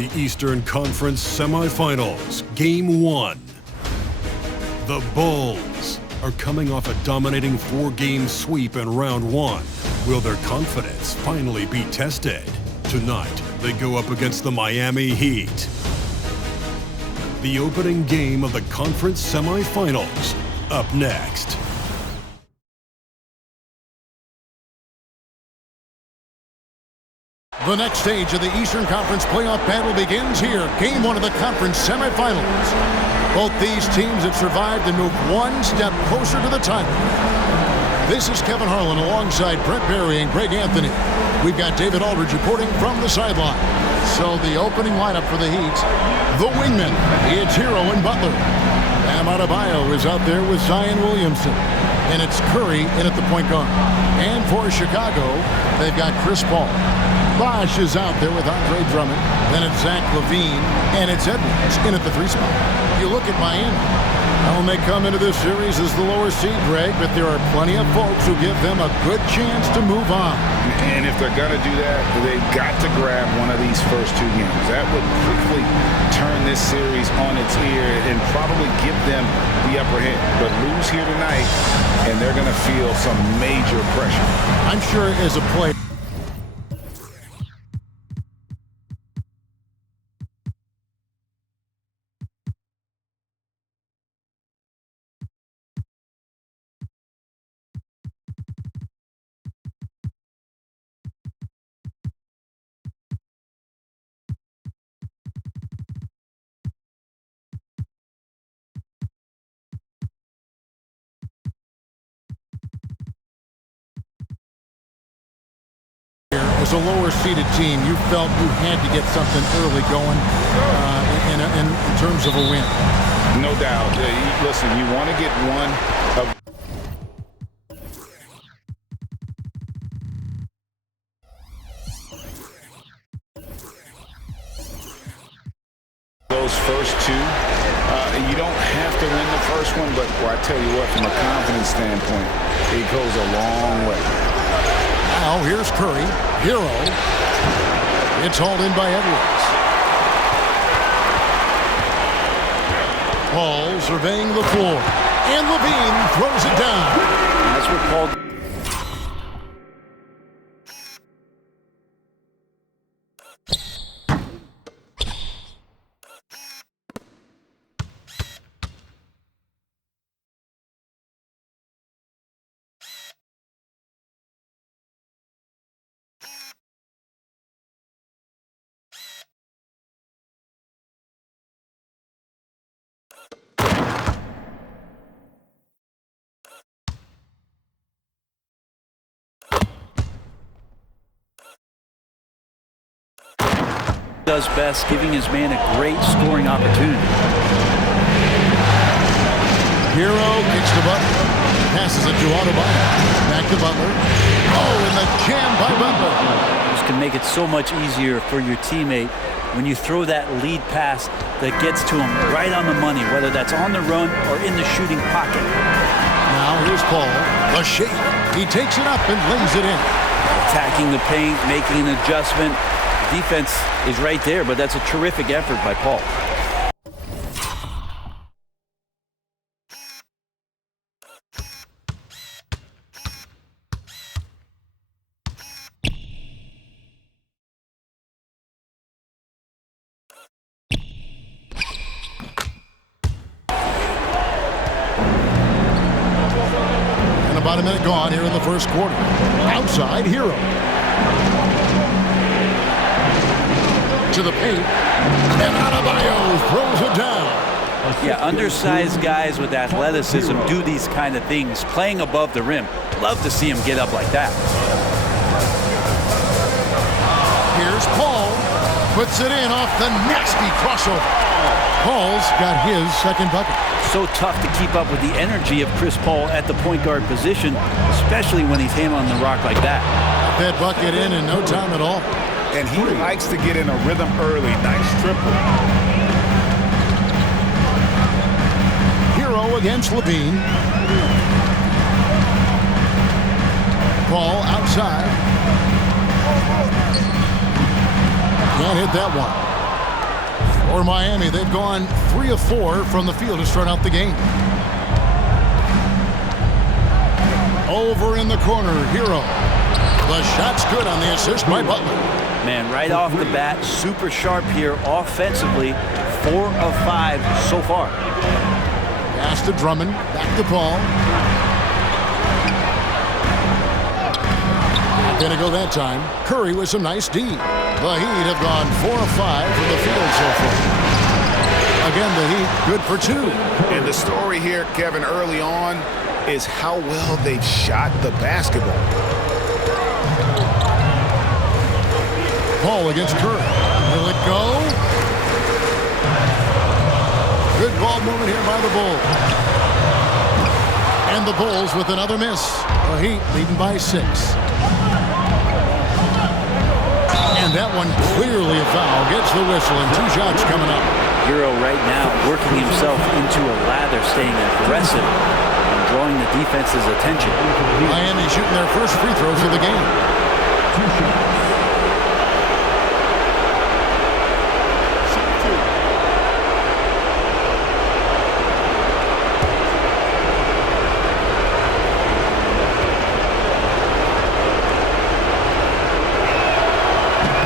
the Eastern Conference Semifinals, Game 1. The Bulls are coming off a dominating 4-game sweep in Round 1. Will their confidence finally be tested? Tonight, they go up against the Miami Heat. The opening game of the conference semifinals, up next. The next stage of the Eastern Conference playoff battle begins here. Game 1 of the conference semifinals. Both these teams have survived and moved one step closer to the title. This is Kevin Harlan alongside Brent Barry and Greg Anthony. We've got David Aldridge reporting from the sideline. So the opening lineup for the Heat, the wingmen, it's Hero and Butler. Bam Adebayo is out there with Zion Williamson. And it's Curry in at the point guard. And for Chicago, they've got Chris Paul. Bosh is out there with Andre Drummond. Then it's Zach LaVine. And it's Edwards in at the 3 spot. You look at Miami. Well, they come into this series as the lower seed, Greg, but there are plenty of folks who give them a good chance to move on. And if they're going to do that, they've got to grab one of these first 2 games. That would quickly turn this series on its ear and probably give them the upper hand. But lose here tonight, and they're going to feel some major pressure. I'm sure as a player. As a lower-seeded team, you felt you had to get something early going in terms of a win. No doubt. Listen, you want to get one of those first 2. You don't have to win the first one, but I tell you what, from a confidence standpoint, it goes a long way. Now here's Curry. Hero. It's hauled in by Edwards. Paul surveying the floor. And LaVine throws it down. That's what Paul... does best, giving his man a great scoring opportunity. Hero kicks to Butler. Passes it to Adebayo. Back to Butler. Oh, and the jam by Butler. This can make it so much easier for your teammate when you throw that lead pass that gets to him right on the money, whether that's on the run or in the shooting pocket. Now here's Paul. A shake. He takes it up and lays it in. Attacking the paint, making an adjustment. Defense is right there, but that's a terrific effort by Paul. And about a minute gone here in the first quarter. Outside, Hero. To the paint, and Adebayo throws it down. Yeah, undersized guys with athleticism do these kind of things, playing above the rim. Love to see him get up like that. Here's Paul, puts it in off the nasty crossover. Paul's got his second bucket. So tough to keep up with the energy of Chris Paul at the point guard position, especially when he's handling the rock like that. That bucket in no time at all. And he likes to get in a rhythm early. Nice triple. Hero against LaVine. Paul outside. Can't hit that one. For Miami, they've gone 3 of 4 from the field to start out the game. Over in the corner, Hero. The shot's good on the assist by Butler. Man, right off the bat, super sharp here offensively. 4 of 5 so far. Pass to Drummond, back to Paul. Not gonna go that time. Curry with some nice D. The Heat have gone 4 of 5 from the field so far. Again, the Heat good for 2. And the story here, Kevin, early on is how well they've shot the basketball. Paul against Curry. Will it go? Good ball movement here by the Bulls. And the Bulls with another miss. The Heat leading by 6. And that one clearly a foul. Gets the whistle and 2 shots coming up. Hero right now working himself into a lather, staying aggressive and drawing the defense's attention. Miami shooting their first free throws of the game. 2 shots.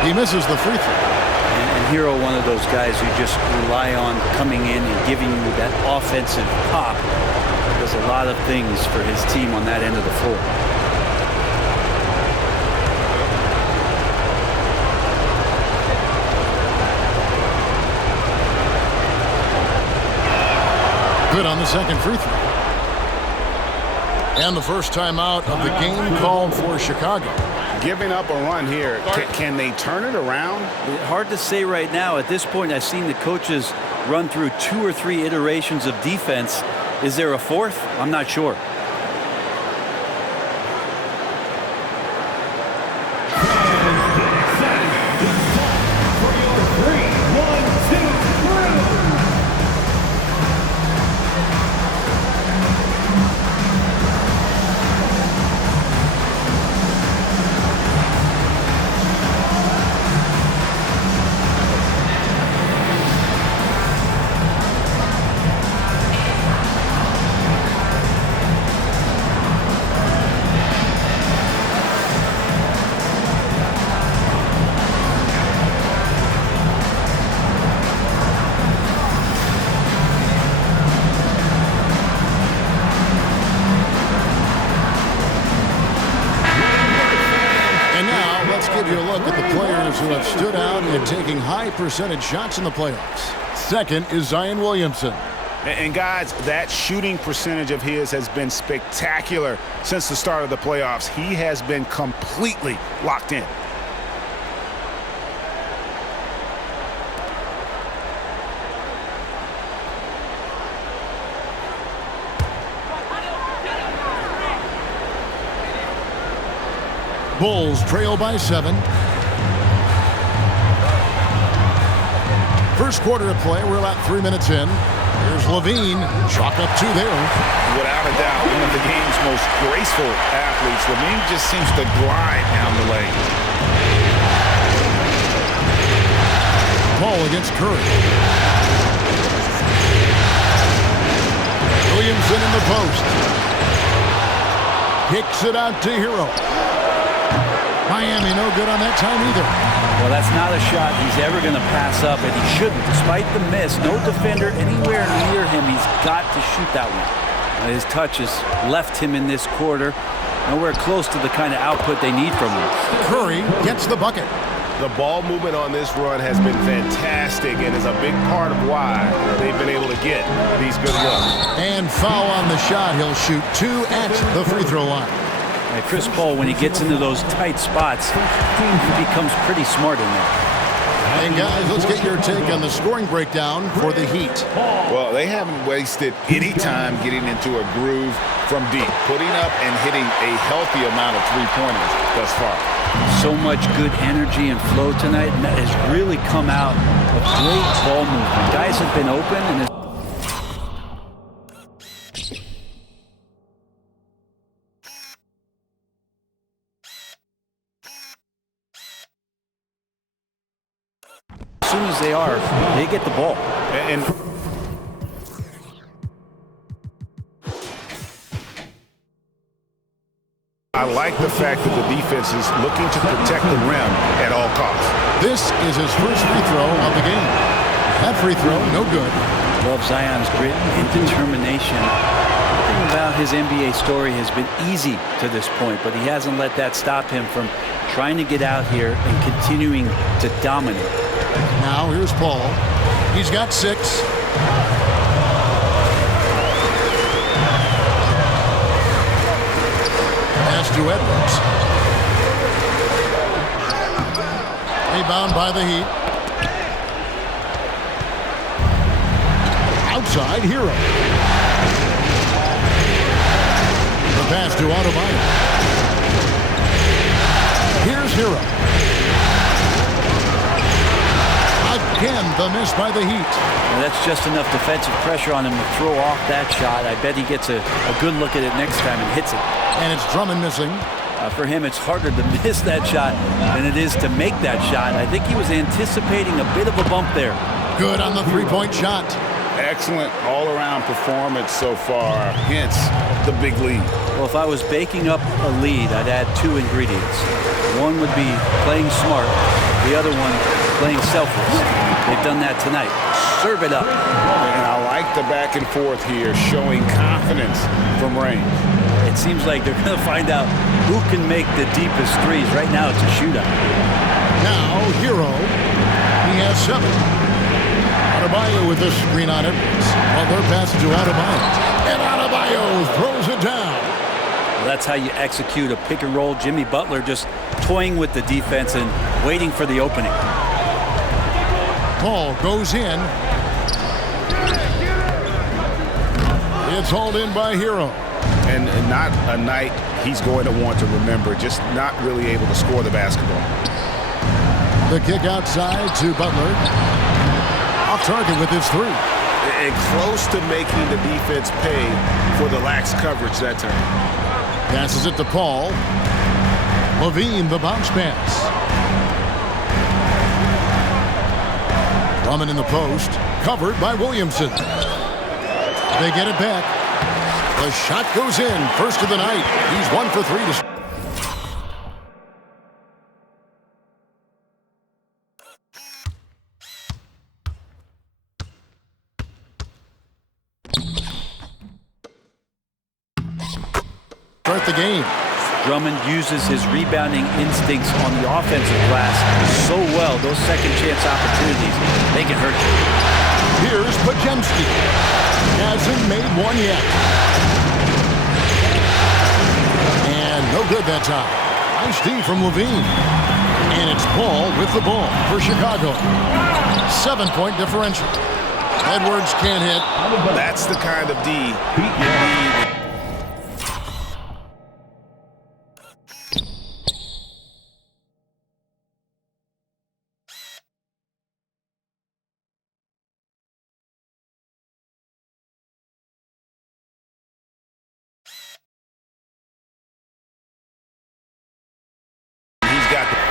He misses the free throw. And Hero, one of those guys who just rely on coming in and giving you that offensive pop. Does a lot of things for his team on that end of the floor. Good on the second free throw. And the first timeout of the game called for Chicago. Giving up a run here. Can they turn it around? Hard to say right now. At this point, I've seen the coaches run through 2 or 3 iterations of defense. Is there a 4th? I'm not sure. Who have stood out and taking high percentage shots in the playoffs. Second is Zion Williamson. And guys, that shooting percentage of his has been spectacular since the start of the playoffs. He has been completely locked in. Bulls trail by 7. First quarter of play, we're about 3 minutes in. Here's Levine, chalk up 2 there. Without a doubt, one of the game's most graceful athletes. Levine just seems to glide down the lane. Paul against Curry. Williamson in the post. Kicks it out to Hero. Miami no good on that time either. Well, that's not a shot he's ever going to pass up, and he shouldn't. Despite the miss, no defender anywhere near him. He's got to shoot that one. His touch has left him in this quarter. Nowhere close to the kind of output they need from him. Curry gets the bucket. The ball movement on this run has been fantastic and is a big part of why they've been able to get these good looks. And foul on the shot. He'll shoot 2 at the free throw line. Chris Paul, when he gets into those tight spots, he becomes pretty smart in there. And guys, let's get your take on the scoring breakdown for the Heat. Well, they haven't wasted any time getting into a groove from deep, putting up and hitting a healthy amount of three-pointers thus far. So much good energy and flow tonight, and that has really come out of great ball movement. Guys have been open, and as soon as they they get the ball. And I like the fact that the defense is looking to protect the rim at all costs. This is his first free throw of the game. That free throw, no good. Love Zion's grit and determination. Nothing about his NBA story has been easy to this point, but he hasn't let that stop him from trying to get out here and continuing to dominate. Now here's Paul. He's got 6. Pass to Edwards. Rebound by the Heat. Outside, Hero. The pass to Adebayo. Here's Hero. Again, the miss by the Heat. Well, that's just enough defensive pressure on him to throw off that shot. I bet he gets a good look at it next time and hits it. And it's Drummond missing. For him, it's harder to miss that shot than it is to make that shot. I think he was anticipating a bit of a bump there. Good on the three-point shot. Excellent all-around performance so far, hence the big lead. Well, if I was baking up a lead, I'd add 2 ingredients. One would be playing smart. The other one, playing selfless. They've done that tonight. Serve it up. And I like the back and forth here, showing confidence from range. It seems like they're going to find out who can make the deepest threes. Right now, it's a shootout. Now, Hero. He has 7. Adebayo with this screen on Edwards. Butler passes to Adebayo. And Adebayo throws it down. Well, that's how you execute a pick and roll. Jimmy Butler just toying with the defense and waiting for the opening. Ball goes in. It's hauled in by Hero. And not a night he's going to want to remember, just not really able to score the basketball. The kick outside to Butler. Off target with his 3. And close to making the defense pay for the lax coverage that time. Passes it to Paul. Levine, the bounce pass. Drummond in the post. Covered by Williamson. They get it back. The shot goes in. First of the night. He's 1 for 3 to... start the game. Drummond uses his rebounding instincts on the offensive glass so well. Those second chance opportunities, they can hurt you. Here's Pajemski. Hasn't made one yet. And no good that time. Nice D from Levine. And it's Paul with the ball for Chicago. 7-point differential. Edwards can't hit. That's the kind of D you need.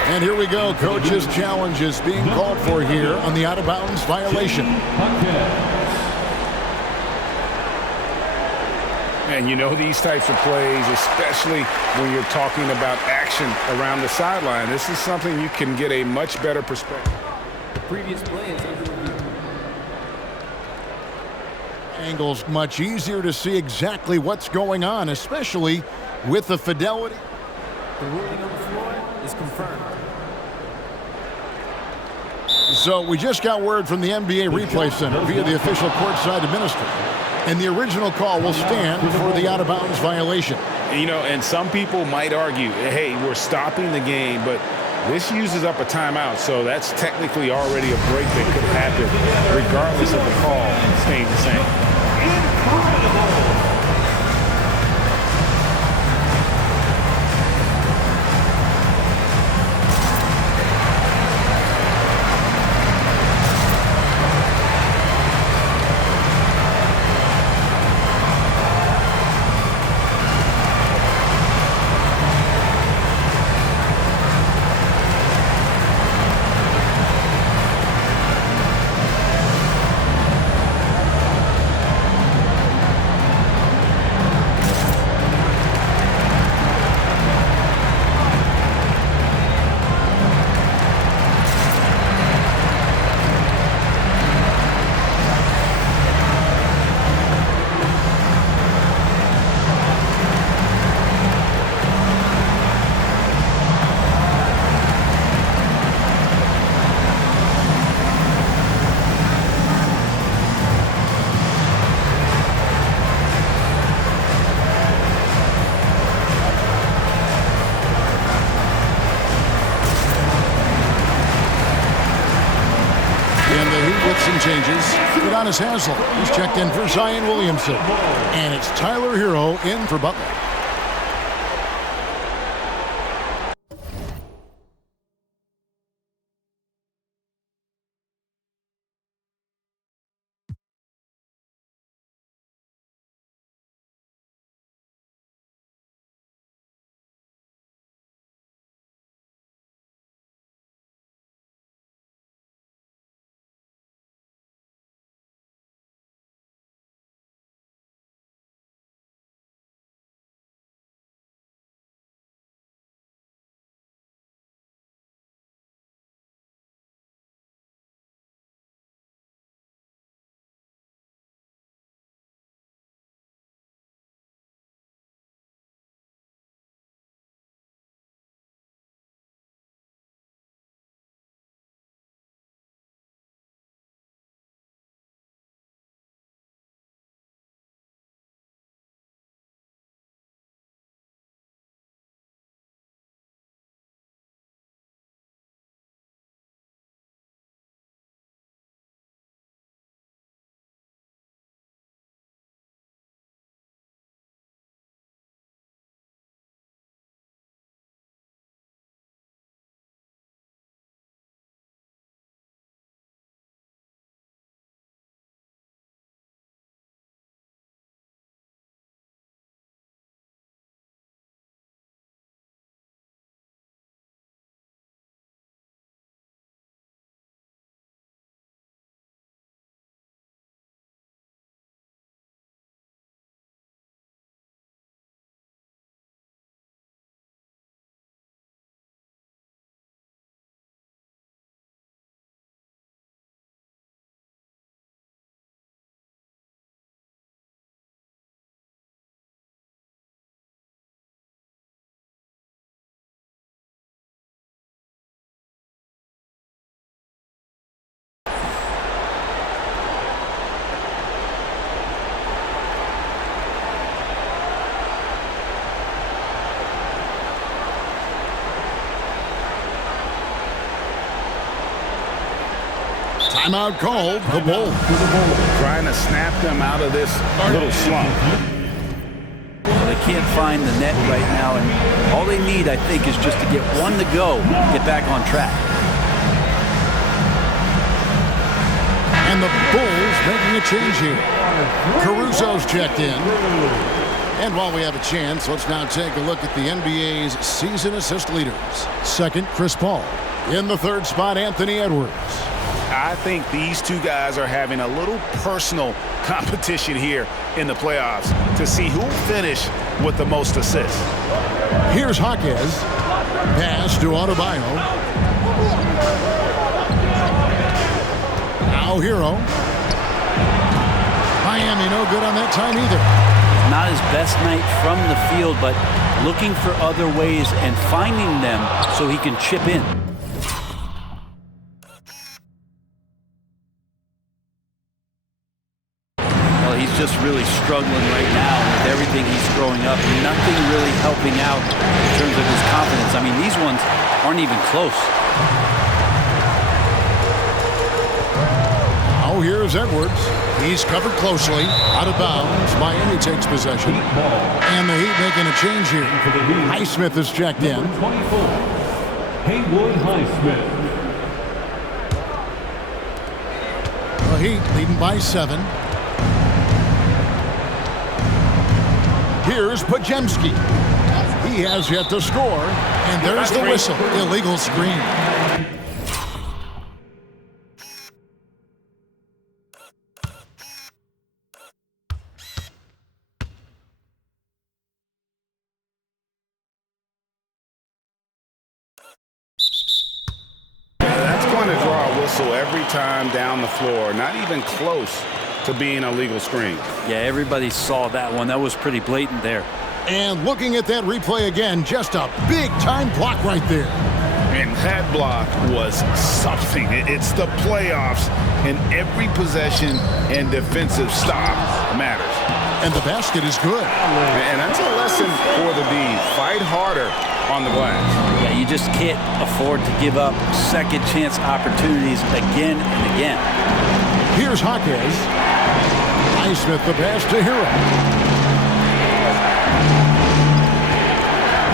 And here we go. Coach's challenge is being called for here on the out-of-bounds violation. And you know these types of plays, especially when you're talking about action around the sideline, this is something you can get a much better perspective. The previous play is under review. Angles much easier to see exactly what's going on, especially with the fidelity. The ruling on the floor is confirmed. So we just got word from the NBA Replay Center via the official courtside administrator. And the original call will stand for the out-of-bounds violation. You know, and some people might argue, hey, we're stopping the game, but this uses up a timeout, so that's technically already a break that could happen regardless of the call staying the same. Incredible! Udonis Haslem. He's checked in for Zion Williamson. And it's Tyler Hero in for Butler. Timeout called. The Bull. Trying to snap them out of this little slump. Well, they can't find the net right now, and all they need, I think, is just to get one to go, get back on track. And the Bulls making a change here. Caruso's checked in. And while we have a chance, let's now take a look at the NBA's season assist leaders. Second, Chris Paul. In the third spot, Anthony Edwards. I think these two guys are having a little personal competition here in the playoffs to see who finish with the most assists. Here's Jaquez. Pass to Adebayo. Now Hero. Miami no good on that time either. Not his best night from the field, but looking for other ways and finding them so he can chip in. Well, he's just really struggling right now with everything he's throwing up. Nothing really helping out in terms of his confidence. I mean, these ones aren't even close. Oh, here's Edwards. He's covered closely. Out of bounds. Miami takes possession. And the Heat making a change here. Highsmith is checked in. 24. Haywood Highsmith. The Heat leading by 7. Here's Pajemski. He has yet to score. And there's the whistle. Illegal screen. Every time down the floor, not even close to being a legal screen. Yeah, everybody saw that one. That was pretty blatant there. And looking at that replay again, just a big-time block right there. And that block was something. It's the playoffs, and every possession and defensive stop matters. And the basket is good. And that's a lesson for the D. Fight harder on the glass. Yeah, you just can't afford to give up second chance opportunities again and again. Here's Hawkins. Highsmith the pass to Hero.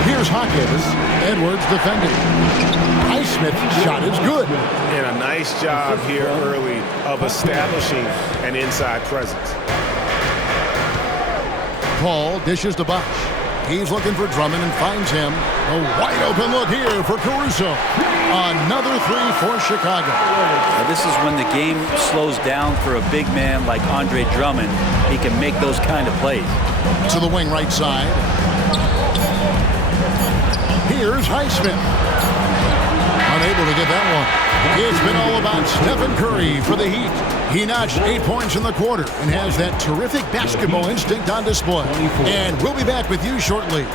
Here's Hawkins. Edwards defending. Highsmith's shot is good. And a nice job here early of establishing an inside presence. Paul dishes to Bosh. He's looking for Drummond and finds him. A wide open look here for Caruso. Another three for Chicago. Now this is when the game slows down for a big man like Andre Drummond. He can make those kind of plays. To the wing right side. Here's Highsmith. Unable to get that one. It's been all about Stephen Curry for the Heat. He notched 8 points in the quarter and has that terrific basketball instinct on display. And we'll be back with you shortly.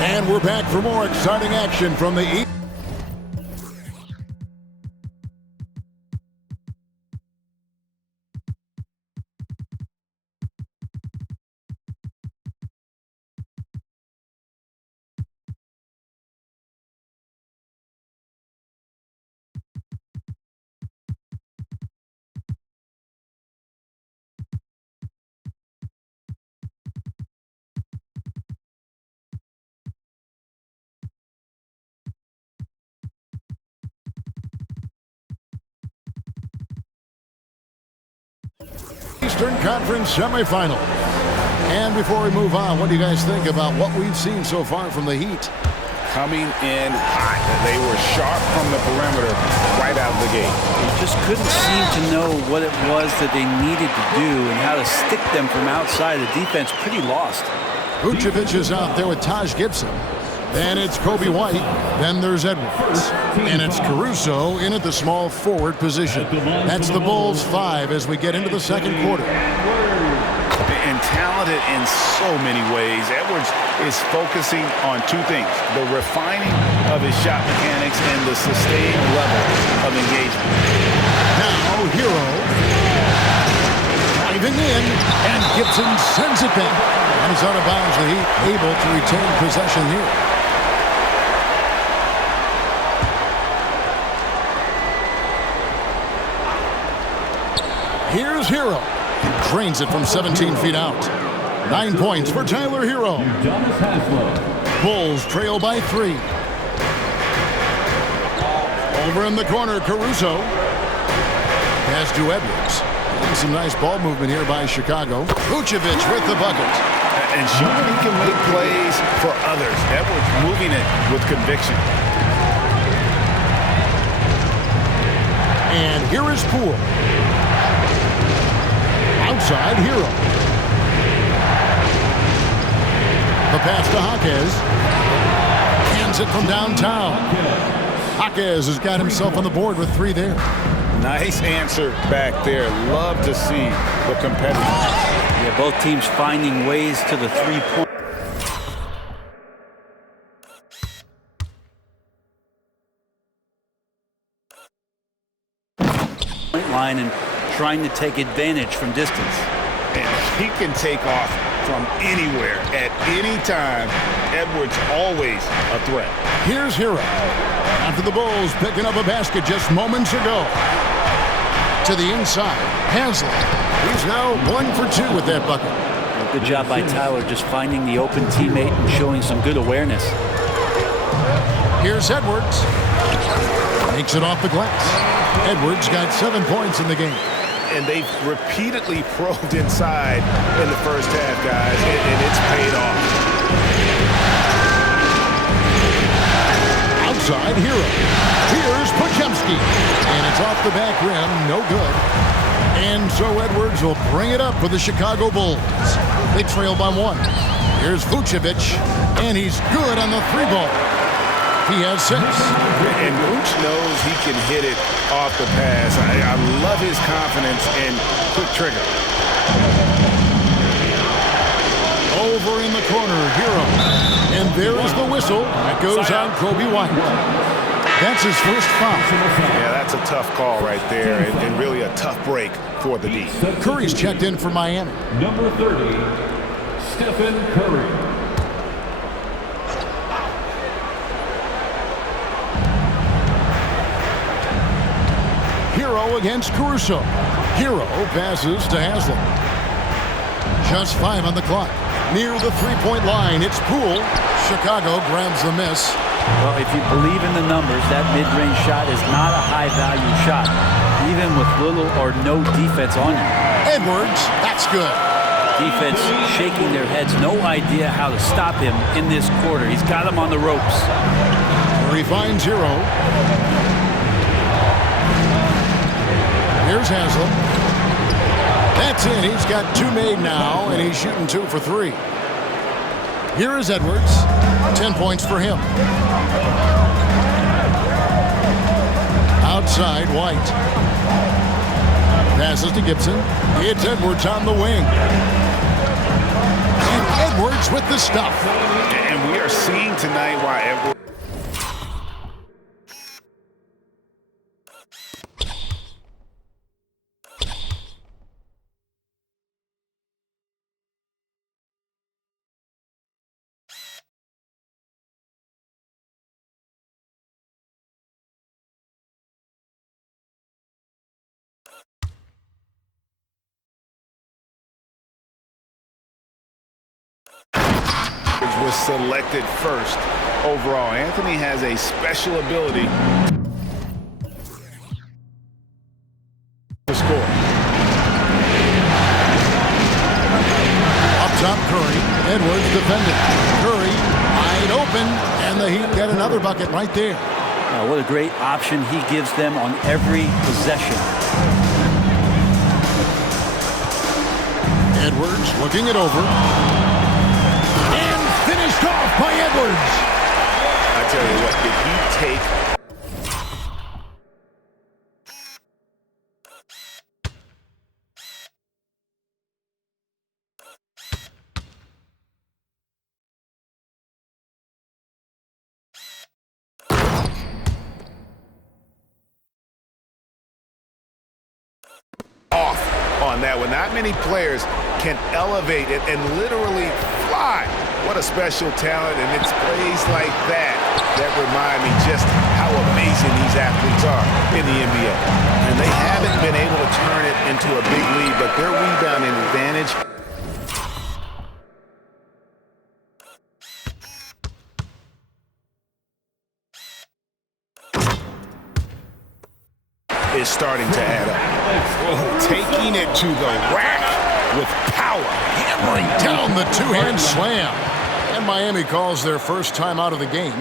And we're back for more exciting action from the East. Eastern Conference semifinal. And before we move on, what do you guys think about what we've seen so far from the Heat? Coming in hot. They were sharp from the perimeter right out of the gate. They just couldn't seem to know what it was that they needed to do and how to stick them from outside. The defense pretty lost. Vucevic is out there with Taj Gibson. Then it's Kobe White. Then there's Edwards. And it's Caruso in at the small forward position. That's the Bulls 5 as we get into the second quarter. And talented in so many ways. Edwards is focusing on two things: the refining of his shot mechanics and the sustained level of engagement. Now Hero driving in, and Gibson sends it back. And he's out of bounds. The Heat able to retain possession here. Here's Hero. He drains it from 17 feet out. 9 points for Tyler Hero. Bulls trail by 3. Over in the corner, Caruso. Pass to Edwards. And some nice ball movement here by Chicago. Vucevic with the bucket. And showing he can make plays for others. Edwards moving it with conviction. And here is Poole. Outside Hero. The pass to Hawkins. Hands it from downtown. Hawkins has got himself on the board with 3 there. Nice answer back there. Love to see the competitors. Yeah, both teams finding ways to the three-point line and trying to take advantage from distance. And he can take off from anywhere at any time. Edwards always a threat. Here's Hero. After the Bulls picking up a basket just moments ago. To the inside. Haslem. He's now 1 for 2 with that bucket. Good job by Tyler just finding the open teammate and showing some good awareness. Here's Edwards. Makes it off the glass. Edwards got 7 points in the game. And they've repeatedly probed inside in the first half, guys, and it's paid off. Outside Hero. Here's Podziemski. And it's off the back rim. No good. And so Edwards will bring it up for the Chicago Bulls. They trail by 1. Here's Vucevic. And he's good on the 3 ball. He has 6. And Booch knows he can hit it off the pass. I love his confidence and quick trigger. Over in the corner, Hero. And there is the whistle. That goes on Kobe White. That's his first foul. Yeah, that's a tough call right there, and really a tough break for the D. Curry's checked in for Miami. Number 30, Stephen Curry. Hero against Caruso. Hero passes to Haslam. Just 5 on the clock. Near the three-point line, it's Poole. Chicago grabs the miss. Well, if you believe in the numbers, that mid-range shot is not a high-value shot, even with little or no defense on you. Edwards, that's good. Defense shaking their heads, no idea how to stop him in this quarter. He's got him on the ropes. He finds Hero. Here's Haslam. That's it. He's got 2 made now, and he's shooting 2 for 3. Here is Edwards. 10 points for him. Outside, White. Passes to Gibson. It's Edwards on the wing. And Edwards with the stuff. And we are seeing tonight why Edwards... was selected first overall. Anthony has a special ability to score. Up top, Curry. Edwards defending. Curry wide open, and the Heat get another bucket right there. What a great option he gives them on every possession. Edwards looking it over. Finished off by Edwards. I tell you what, did he take... off on that one. Not many players can elevate it and literally fly. What a special talent, and it's plays like that that remind me just how amazing these athletes are in the NBA. And they haven't been able to turn it into a big lead, but their rebounding advantage is starting to add up. Oh, taking it to the rack with power. Hammering down the two-hand slam. And Miami calls their first time out of the game.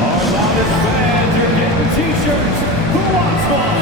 Our loudest fans, you're getting t-shirts. Who wants one?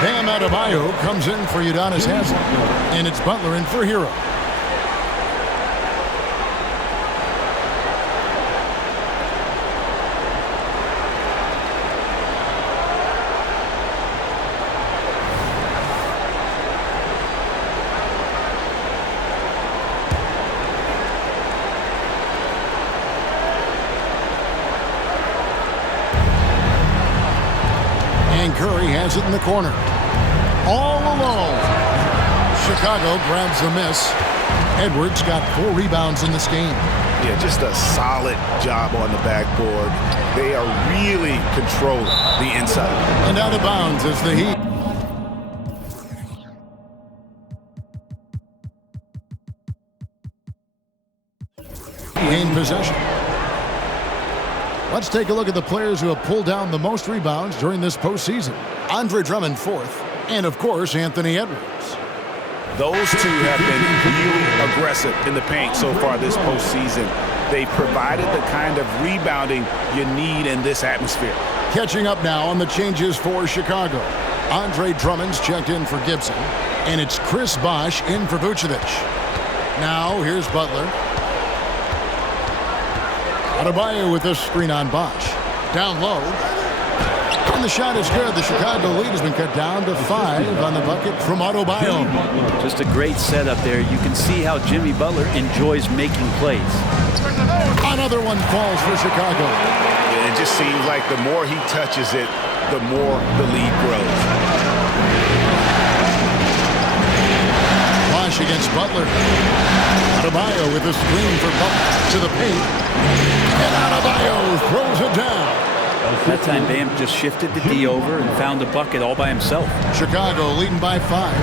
Bam Adebayo comes in for Udonis Haslem. And it's Butler in for Hero. Curry has it in the corner. All alone. Chicago grabs the miss. Edwards got 4 rebounds in this game. Yeah, just a solid job on the backboard. They are really controlling the inside. And out of bounds is the Heat. In possession. Let's take a look at the players who have pulled down the most rebounds during this postseason. Andre Drummond 4th, and of course, Anthony Edwards. Those two have been really aggressive in the paint so far this postseason. They provided the kind of rebounding you need in this atmosphere. Catching up now on the changes for Chicago. Andre Drummond's checked in for Gibson, and it's Chris Bosh in for Vucevic. Now, here's Butler. Adebayo with this screen on Bosh. Down low. And the shot is good. The Chicago lead has been cut down to 5 on the bucket from Adebayo. Just a great setup there. You can see how Jimmy Butler enjoys making plays. Another one falls for Chicago. It just seems like the more he touches it, the more the lead grows. Bosh against Butler. Adebayo with a screen for Butler to the paint. And Adebayo throws it down. That time, Bam just shifted the D over and found a bucket all by himself. Chicago leading by 5.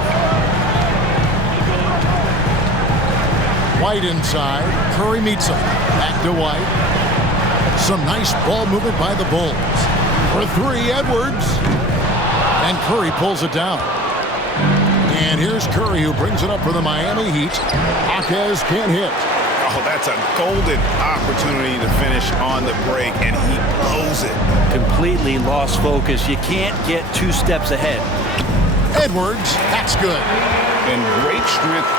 White inside. Curry meets him. Back to White. Some nice ball movement by the Bulls. For 3, Edwards. And Curry pulls it down. And here's Curry, who brings it up for the Miami Heat. Jaquez can't hit. Oh, that's a golden opportunity to finish on the break, and he blows it. Completely lost focus. You can't get 2 steps ahead. Edwards, that's good. And great strength.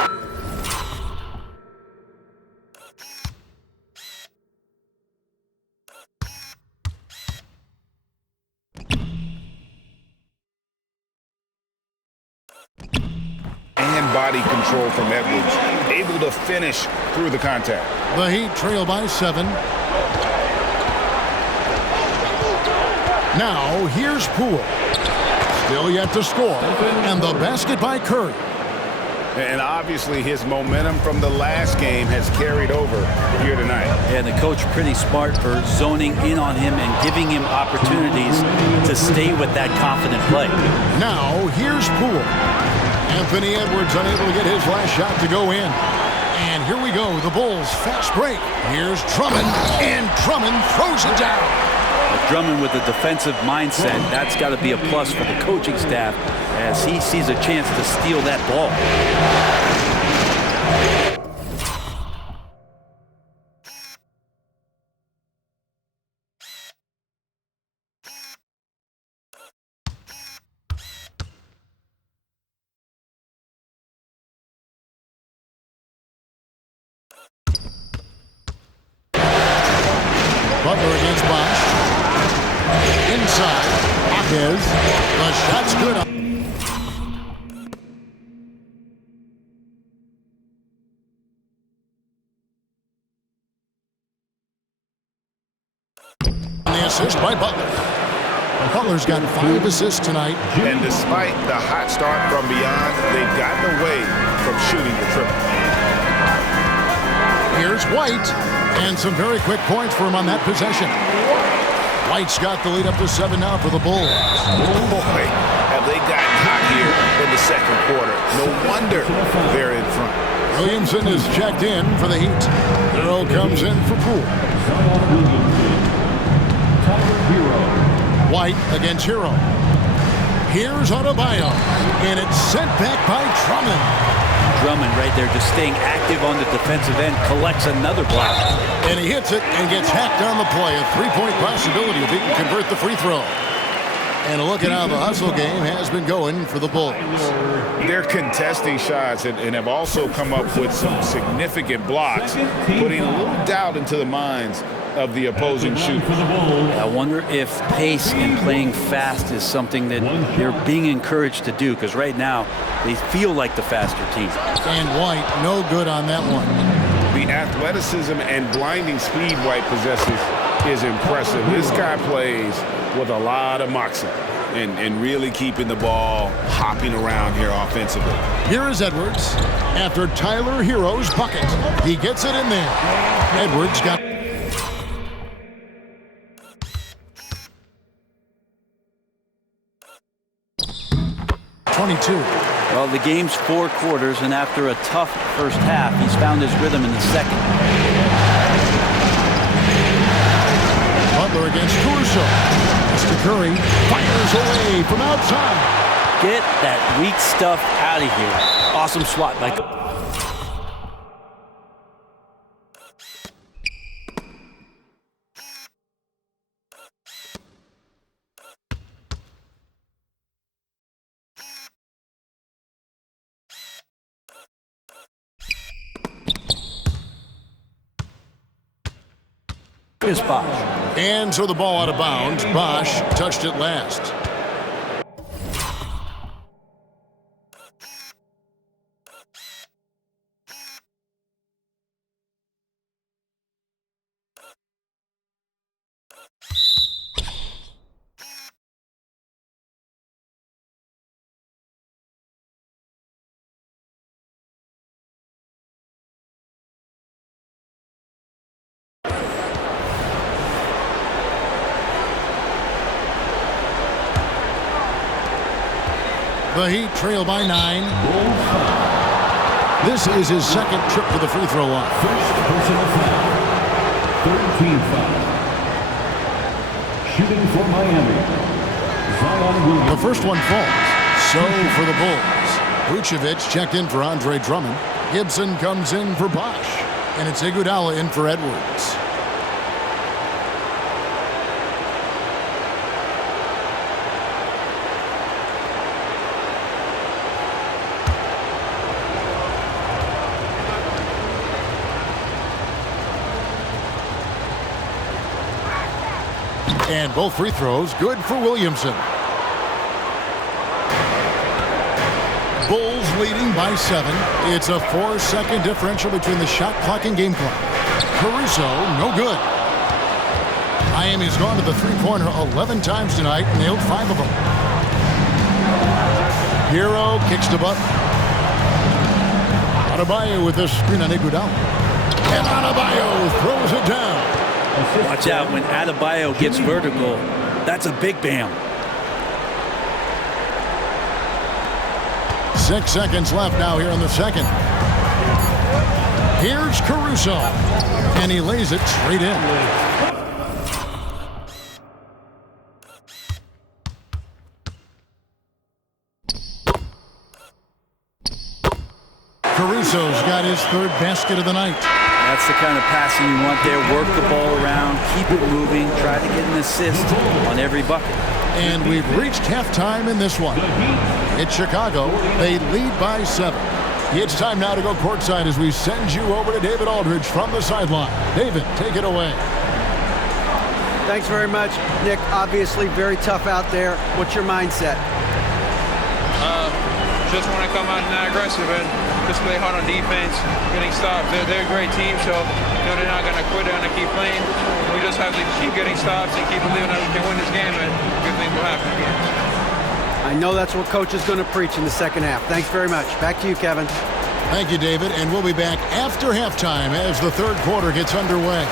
And body control from Edwards, able to finish through the contact. The Heat trail by 7. Now here's Poole. Still yet to score, and the basket by Curry. And obviously his momentum from the last game has carried over here tonight. Yeah, the coach pretty smart for zoning in on him and giving him opportunities to stay with that confident play. Now here's Poole. Anthony Edwards unable to get his last shot to go in. And here we go, the Bulls fast break. Here's Drummond, and Drummond throws it down. Drummond with a defensive mindset, that's got to be a plus for the coaching staff as he sees a chance to steal that ball. Butler against Bosh. Inside, Jaquez. The shot's good. The assist by Butler. Butler's got 5 assists tonight. And despite the hot start from beyond, they've gotten away from shooting the triple. Here's White. And some very quick points for him on that possession. White's got the lead up to 7 now for the Bulls. Boy, have they gotten hot here in the second quarter. No wonder they're in front. Williamson is checked in for the Heat. Hero comes in for Poole. White against Hero. Here's Adebayo. And it's sent back by Drummond. Drummond right there just staying active on the defensive end, collects another block. And he hits it and gets hacked on the play. A 3-point possibility if he can convert the free throw. And a look at how the hustle game has been going for the Bulls. They're contesting shots and have also come up with some significant blocks, putting a little doubt into the minds of the opposing shooters. I wonder if pace and playing fast is something that they're being encouraged to do, because right now they feel like the faster team. And White, no good on that one. The athleticism and blinding speed White possesses is impressive. This guy plays with a lot of moxie and really keeping the ball hopping around here offensively. Here is Edwards after Tyler Hero's bucket. He gets it in there. Edwards got 22. Well, the game's 4 quarters, and after a tough first half, he's found his rhythm in the second. Butler against Caruso. Mr. Curry fires away from outside. Get that weak stuff out of here. Awesome swat by... Chris Bosh. And so the ball out of bounds. Bosh touched it last. The Heat trail by 9. This is his second trip to the free throw line. First personal foul. 13 foul. Shooting for Miami. Zion Williams. The first one falls. So for the Bulls. Vucevic checked in for Andre Drummond. Gibson comes in for Bosh. And it's Iguodala in for Edwards. And both free throws good for Williamson. Bulls leading by 7. It's a 4-second differential between the shot clock and game clock. Caruso, no good. Miami's gone to the three-pointer 11 times tonight, nailed 5 of them. Hero kicks to Butler. Adebayo with this screen on Iguodala. And Adebayo throws it down. Watch out when Adebayo gets vertical. That's a big bam. 6 seconds left now here in the second. Here's Caruso. And he lays it straight in. Caruso's got his 3rd basket of the night. That's the kind of passing you want there. Work the ball around, keep it moving, try to get an assist on every bucket. And we've reached halftime in this one. It's Chicago. They lead by 7. It's time now to go courtside as we send you over to David Aldridge from the sideline. David, take it away. Thanks very much, Nick. Obviously very tough out there. What's your mindset? Just want to come out and not aggressive and just play hard on defense, getting stops. They're a great team, so they're not going to quit. They're going to keep playing. We just have to keep getting stops and keep believing that we can win this game, and good things will happen again. I know that's what Coach is going to preach in the second half. Thanks very much. Back to you, Kevin. Thank you, David. And we'll be back after halftime as the 3rd quarter gets underway.